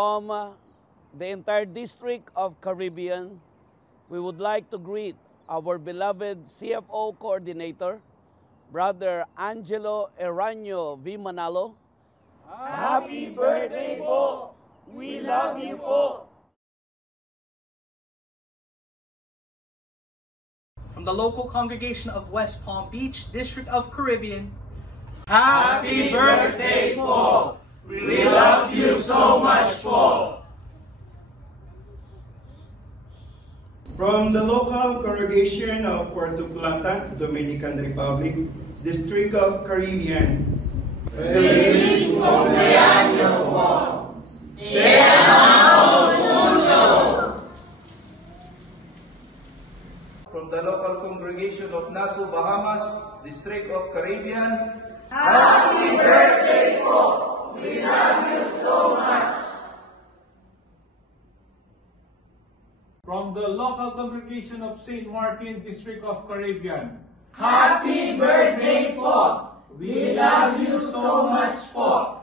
from the entire District of Caribbean, we would like to greet our beloved CFO Coordinator, Brother Angelo Eranio V. Manalo. Happy birthday po! We love you po! From the local congregation of West Palm Beach, District of Caribbean, Happy birthday po! We love you so much po! From the local congregation of Puerto Plata, Dominican Republic, District of Caribbean, Feliz cumpleaños po! Te amamos mucho! From the local congregation of Nassau, Bahamas, District of Caribbean, Happy birthday po! We love you so much! From the local congregation of St. Martin, District of Caribbean, Happy birthday po! We love you so much po!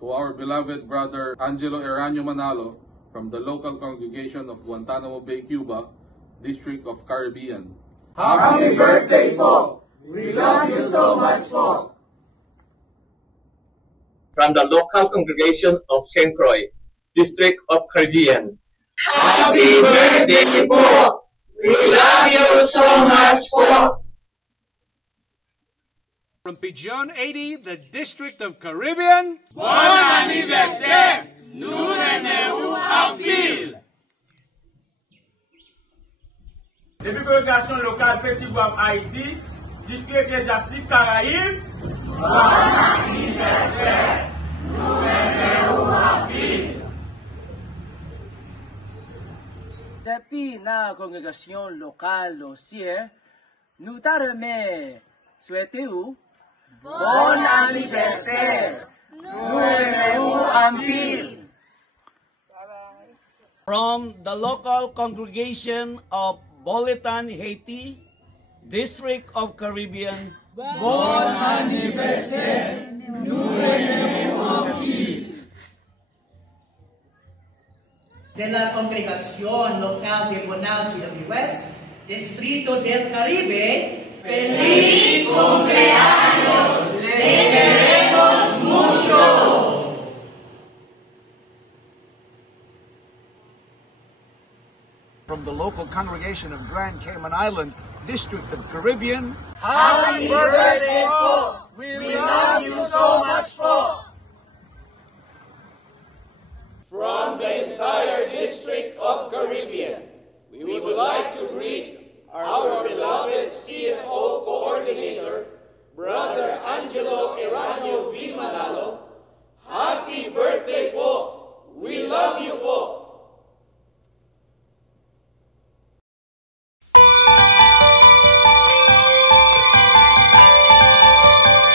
To our beloved brother Angelo Eranio Manalo from the local congregation of Guantanamo Bay, Cuba, District of Caribbean, Happy birthday po! We love you so much po! From the local congregation of St. Croix, District of Caribbean, Happy birthday po! We love you so much po! From Pigeon 80, the District of Caribbean, Bon anniversaire! Nous aimons en pile! Depuis congrégation locale Petit Guam Haïti, District ecclésiastique Caraïbes, Bon anniversaire! Nous aimons en pile! Depuis la congrégation locale aussi, nous t'arrêtons souhaitez-vous bon anniversaire! Nous aimons en pile! From the local congregation of Boletan, Haiti, District of Caribbean, Bon anniversaire! Nous aimons en pile! De la congregación local de Bonao, West, Distrito del Caribe, ¡Feliz cumpleaños! ¡Te queremos mucho! from the local congregation of Grand Cayman Island, District of Caribbean, Happy birthday po! We love you so much po! From the entire District of Caribbean, we would like to